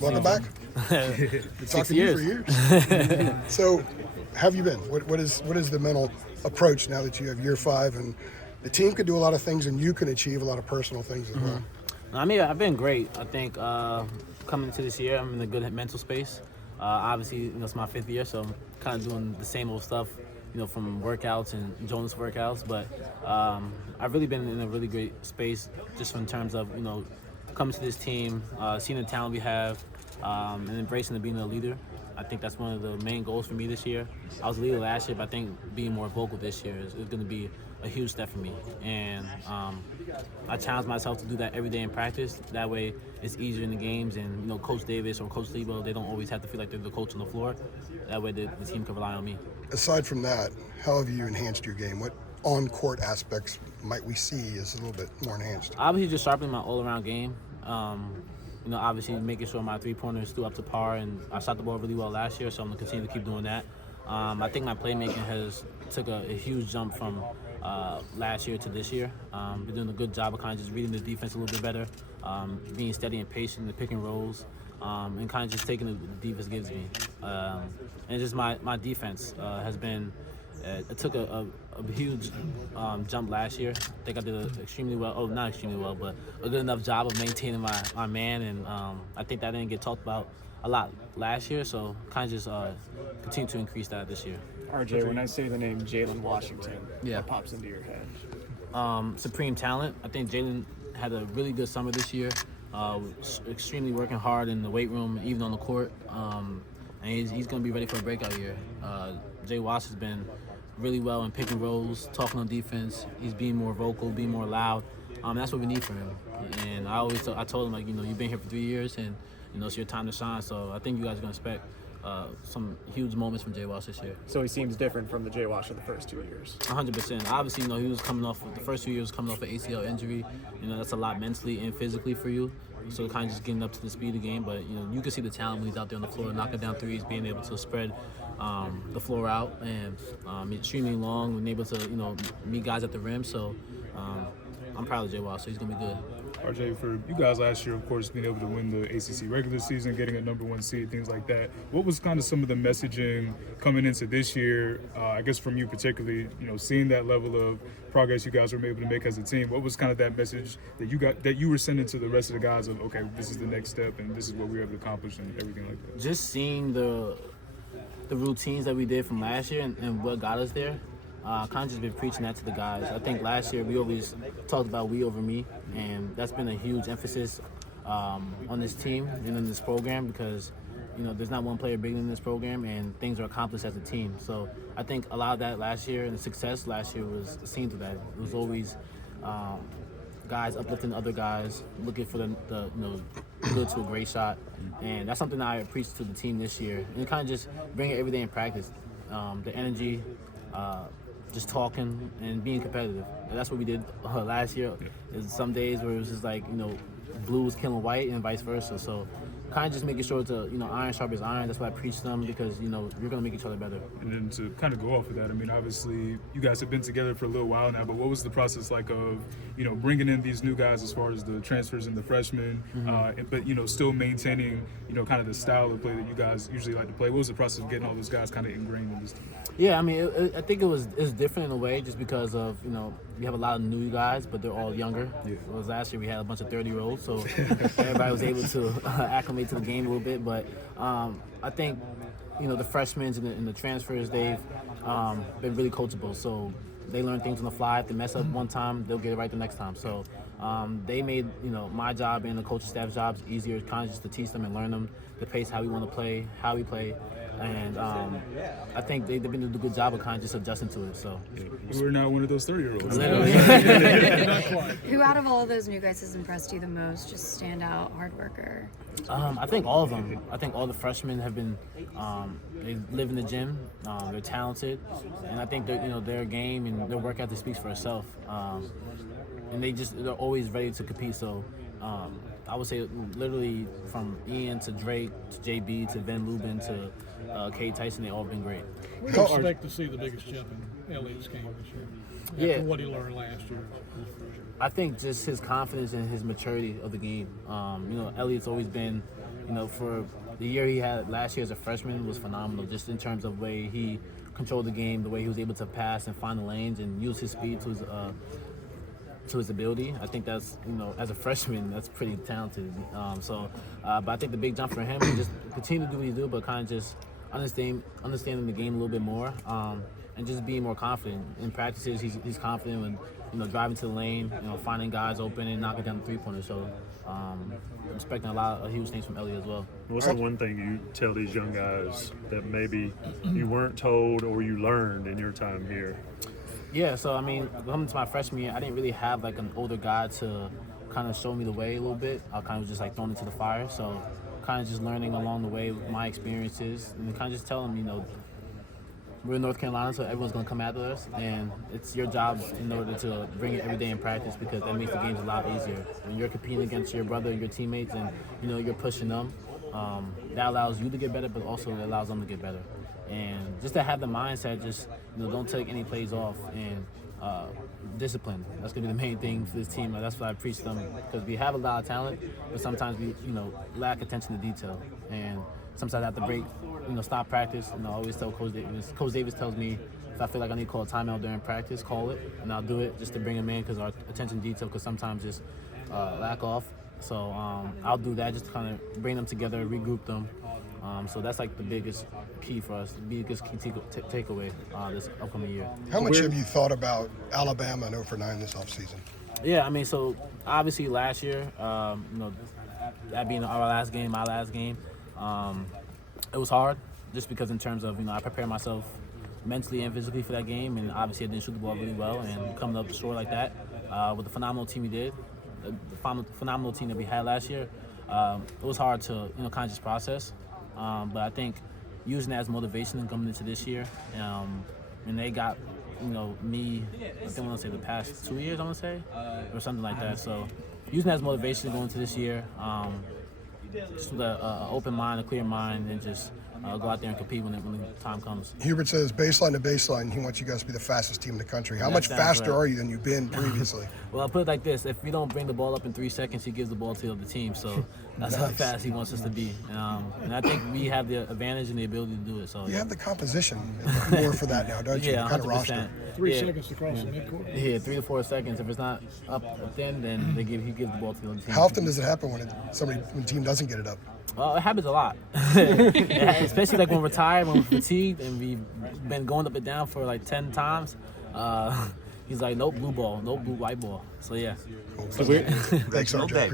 Welcome back. Talked to you for years. So, how have you been? What is the mental approach now that you have year 5 and the team could do a lot of things and you can achieve a lot of personal things as well? I mean, I've been great. I think coming into this year, I'm in a good mental space. Obviously, it's my 5th year, so I'm kind of doing the same old stuff, from workouts and Jonas workouts. But I've really been in a really great space just in terms of, coming to this team, seeing the talent we have, and embracing being a leader. I think that's one of the main goals for me this year. I was a leader last year, but I think being more vocal this year is going to be a huge step for me. And I challenge myself to do that every day in practice. That way it's easier in the games. And, Coach Davis or Coach Lebo, they don't always have to feel like they're the coach on the floor. That way the team can rely on me. Aside from that, how have you enhanced your game? What on-court aspects might we see as a little bit more enhanced? Obviously, just sharpening my all-around game. Obviously making sure my three-pointers still up to par, and I shot the ball really well last year, so I'm going to continue to keep doing that. I think my playmaking has took a huge jump from last year to this year. Been doing a good job of kind of just reading the defense a little bit better, being steady and patient in the pick and rolls, and kind of just taking the defense gives me. And just my defense has been, it took a huge jump last year. I think I did extremely well. Oh, not extremely well, but a good enough job of maintaining my man. And I think that didn't get talked about a lot last year. So kind of just continue to increase that this year. RJ, when I say the name Jaylen Washington, what pops into your head? Supreme talent. I think Jaylen had a really good summer this year. Extremely working hard in the weight room, even on the court. And he's going to be ready for a breakout year. Jay Wash has been really well in pick and rolls, talking on defense. He's being more vocal, being more loud. That's what we need from him. And I told him, you've been here for 3 years, and it's your time to shine. So I think you guys are going to expect some huge moments from Jay Wash this year. So he seems different from the Jay Wash of the first 2 years. 100%. Obviously, he was coming off the first 2 years coming off an ACL injury. That's a lot mentally and physically for you. So kind of just getting up to the speed of the game. But you can see the talent when he's out there on the floor, knocking down threes, being able to spread the floor out, and extremely long, and able to meet guys at the rim. So I'm proud of Jay Wash. So he's gonna be good. RJ, for you guys last year, of course, being able to win the ACC regular season, getting a #1 seed, things like that. What was kind of some of the messaging coming into this year? I guess from you particularly, seeing that level of progress you guys were able to make as a team. What was kind of that message that you were sending to the rest of the guys of, okay, this is the next step and this is what we were able to accomplish and everything like that? Just seeing the routines that we did from last year and what got us there. Kind of just been preaching that to the guys. I think last year we always talked about we over me, and that's been a huge emphasis on this team and in this program because there's not one player bigger than this program, and things are accomplished as a team. So I think a lot of that last year and the success last year was seen to that. It was always guys uplifting other guys, looking for the good to a great shot, and that's something that I preached to the team this year. And kind of just bring it every day in practice. The energy. Just talking and being competitive. And that's what we did last year. There's some days where it was just blue was killing white and vice versa. So kind of just making sure to, iron sharpens iron. That's why I preach to them because, we're going to make each other better. And then to kind of go off of that, I mean, obviously you guys have been together for a little while now, but what was the process like of, bringing in these new guys as far as the transfers and the freshmen, but, still maintaining, kind of the style of play that you guys usually like to play? What was the process of getting all those guys kind of ingrained in this team? Yeah, I mean, I think it's different in a way just because of, we have a lot of new guys, but they're all younger. Yeah. Whereas last year we had a bunch of 30-year-olds, so everybody was able to acclimate to the game a little bit. But I think, the freshmen and the transfers, they've been really coachable. So they learn things on the fly. If they mess up one time, they'll get it right the next time. So they made, my job and the coaching staff's jobs easier, kind of just to teach them and learn them the pace, how we want to play, how we play. And I think they've been doing a good job of kind of just adjusting to it. So we're now one of those 30-year-olds. Who out of all of those new guys has impressed you the most? Just stand out, hard worker. I think all of them. I think all the freshmen have been. They live in the gym. They're talented, and I think their game and their work ethic speaks for itself. And they're always ready to compete. So. I would say literally from Ian to Drake to JB to Van Lubin to Kate Tyson, they all been great. We expect to see the biggest jump in Elliott's game this year. After what he learned last year. I think just his confidence and his maturity of the game. Elliott's always been for the year he had last year as a freshman was phenomenal, just in terms of the way he controlled the game, the way he was able to pass and find the lanes and use his speed to his ability. I think that's, as a freshman, that's pretty talented. But I think the big jump for him is just continue to do what he do, but kind of just understanding the game a little bit more, and just being more confident. In practices, he's confident when, driving to the lane, finding guys open and knocking down the three-pointer. So I'm expecting a lot of huge things from Elliot as well. What's the one thing you tell these young guys that maybe you weren't told or you learned in your time here? Yeah, so coming to my freshman year, I didn't really have like an older guy to kind of show me the way a little bit. I kind of just like thrown into the fire. So kind of just learning along the way with my experiences and kind of just telling them, we're in North Carolina, so everyone's going to come after us, and it's your job in order to bring it every day in practice, because that makes the games a lot easier. When you're competing against your brother, your teammates, and you're pushing them, that allows you to get better, but also it allows them to get better. And just to have the mindset, just don't take any plays off, and discipline. That's going to be the main thing for this team. That's what I preach to them, because we have a lot of talent, but sometimes we lack attention to detail, and sometimes I have to break, stop practice. I always tell Coach Davis. Coach Davis tells me if I feel like I need to call a timeout during practice, call it, and I'll do it just to bring him in, because our attention to detail could sometimes just lack off. So I'll do that just to kind of bring them together, regroup them. So that's like the biggest key for us, the biggest key takeaway this upcoming year. How much have you thought about Alabama and 0-9 this offseason? Yeah, so obviously last year, that being our last game, my last game, it was hard just because in terms of, I prepared myself mentally and physically for that game, and obviously I didn't shoot the ball really well, and coming up short like that with the phenomenal team we did, the phenomenal team that we had last year, it was hard to, kind of just process. But I think using that as motivation and coming into this year, and they got, me, I think I want to say the past 2 years, I want to say, or something like that. So using that as motivation going into this year, just with an open mind, a clear mind, and just go out there and compete when the time comes. Hubert says baseline to baseline, he wants you guys to be the fastest team in the country. How much faster are you than you've been previously? Well, I'll put it like this. If we don't bring the ball up in 3 seconds, he gives the ball to the other team. So that's how fast he wants us to be. And I think we have the advantage and the ability to do it. So You have the composition more for that now, don't you? Yeah, The kind of 100%. roster. 3 seconds to cross the midcourt. Yeah, 3 to 4 seconds. If it's not up thin, then he gives the ball to the other team. How often does it happen when the team doesn't get it up? It happens a lot, especially like when we're tired, when we're fatigued, and we've been going up and down for like 10 times. He's like, nope, blue ball, nope, blue white ball. So yeah. Thanks, RJ.